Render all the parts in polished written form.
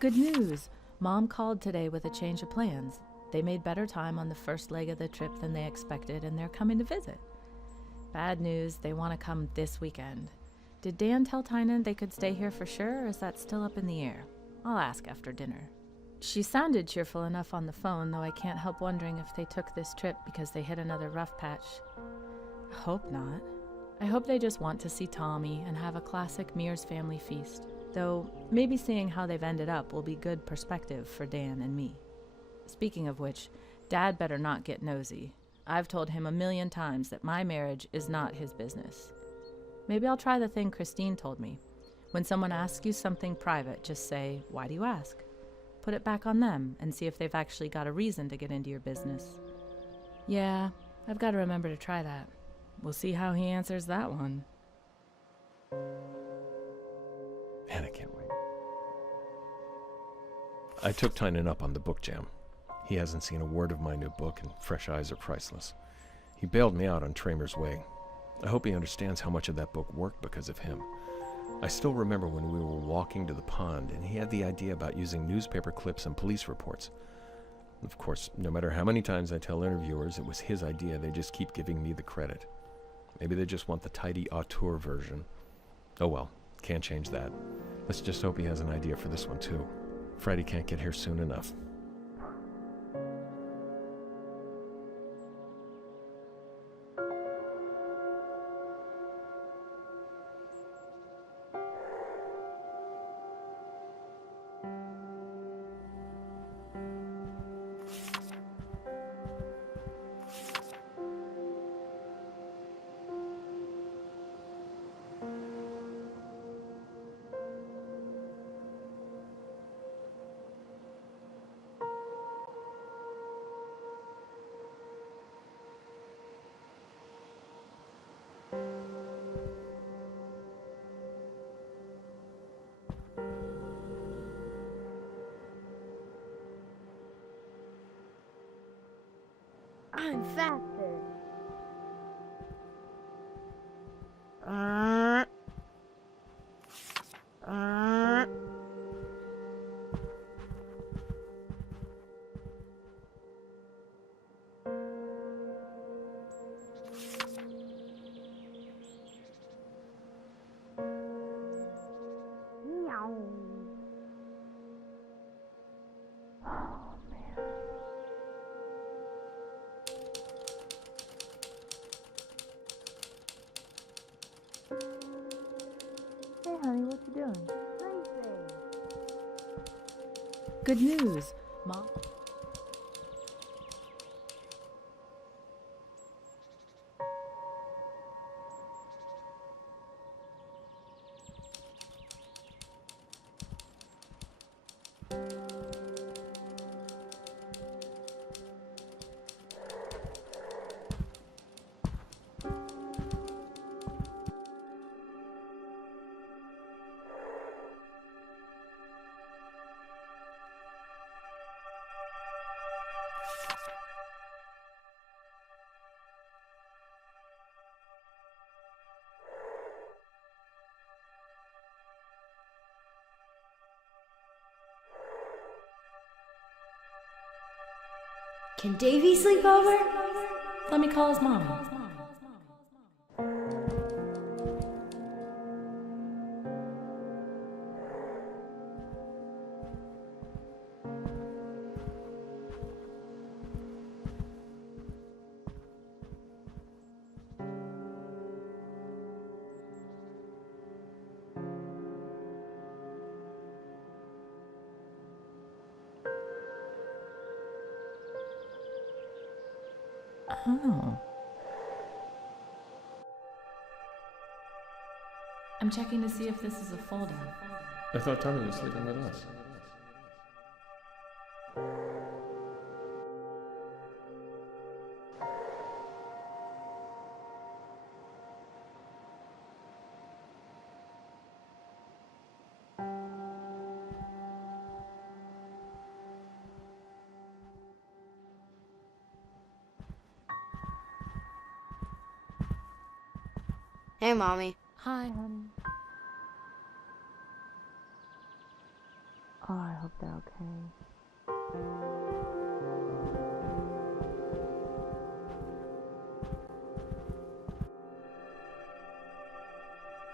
Good news! Mom called today with a change of plans. They made better time on the first leg of the trip than they expected, and they're coming to visit. Bad news, they want to come this weekend. Did Dan tell Tynan they could stay here for sure, or is that still up in the air? I'll ask after dinner. She sounded cheerful enough on the phone, though I can't help wondering if they took this trip because they hit another rough patch. I hope not. I hope they just want to see Tommy and have a classic Mears family feast, though maybe seeing how they've ended up will be good perspective for Dan and me. Speaking of which, Dad better not get nosy. I've told him 1,000,000 times that my marriage is not his business. Maybe I'll try the thing Christine told me. When someone asks you something private, just say, "Why do you ask?" Put it back on them and see if they've actually got a reason to get into your business. Yeah, I've got to remember to try that. We'll see how he answers that one. Man, I can't wait. I took Tynan up on the book jam. He hasn't seen a word of my new book, and fresh eyes are priceless. He bailed me out on Tramer's Way. I hope he understands how much of that book worked because of him. I still remember when we were walking to the pond, and he had the idea about using newspaper clips and police reports. Of course, no matter how many times I tell interviewers it was his idea, they just keep giving me the credit. Maybe they just want the tidy auteur version. Oh well, can't change that. Let's just hope he has an idea for this one too. Friday can't get here soon enough. I'm faster. Meow. Hey honey, what you doing? Racing. Good news! Mom... Can Davy sleep over? Let me call his mom. Oh. I'm checking to see if this is a folder. I thought Tommy was sleeping with us. Hey, Mommy. Hi, honey. Oh, I hope they're okay.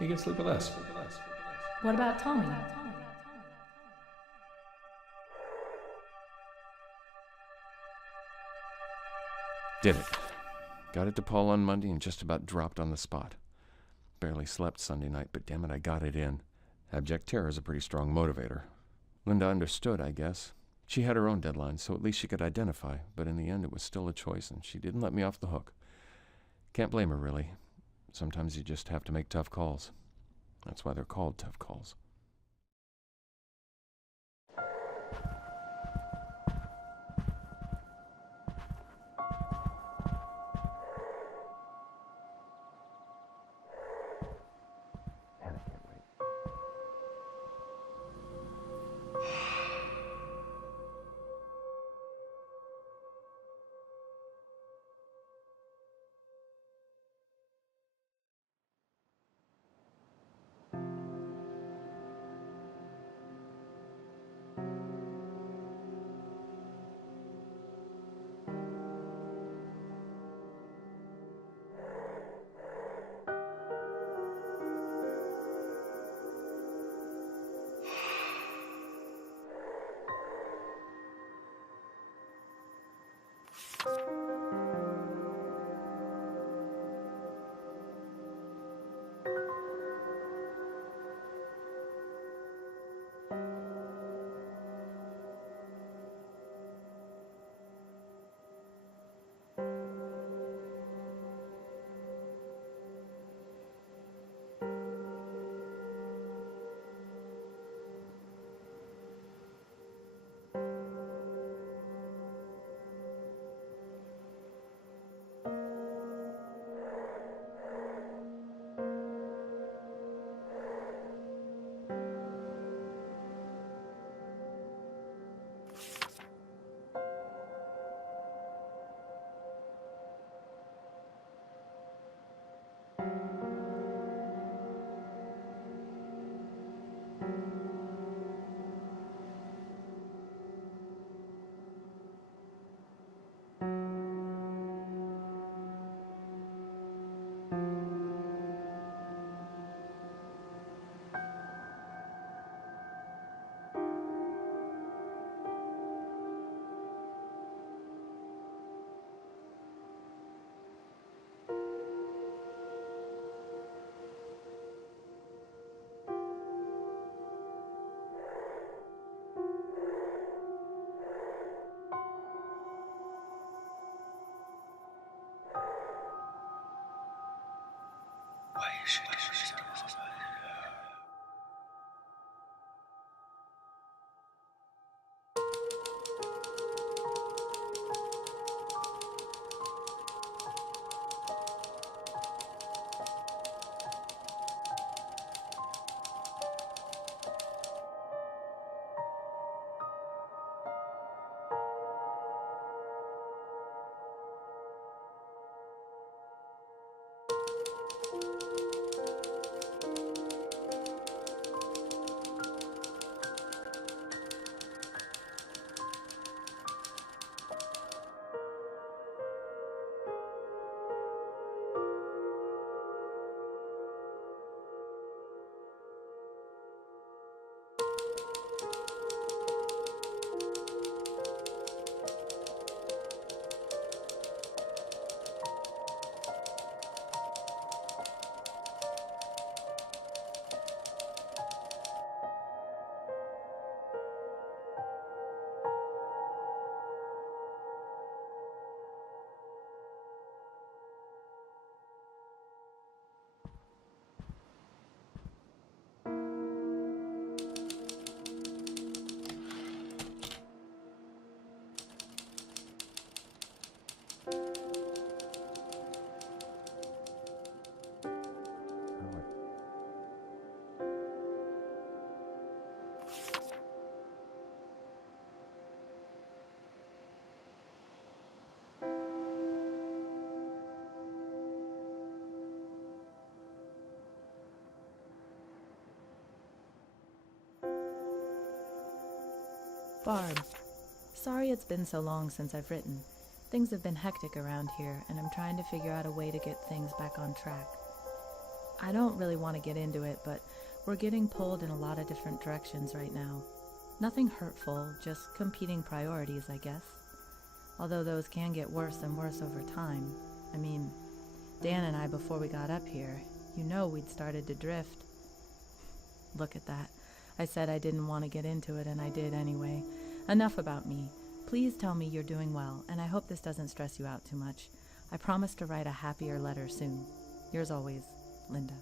You can sleep with us. What about Tommy? Did it. Got it to Paul on Monday and just about dropped on the spot. Barely slept Sunday night, but damn it, I got it in. Abject terror is a pretty strong motivator. Linda understood, I guess. She had her own deadline, so at least she could identify, but in the end it was still a choice, and she didn't let me off the hook. Can't blame her, really. Sometimes you just have to make tough calls. That's why they're called tough calls. Man, I can't wait. Barb, sorry it's been so long since I've written. Things have been hectic around here, and I'm trying to figure out a way to get things back on track. I don't really want to get into it, but we're getting pulled in a lot of different directions right now. Nothing hurtful, just competing priorities, I guess. Although those can get worse and worse over time. I mean, Dan and I, before we got up here, we'd started to drift. Look at that. I said I didn't want to get into it, and I did anyway. Enough about me. Please tell me you're doing well, and I hope this doesn't stress you out too much. I promise to write a happier letter soon. Yours always, Linda.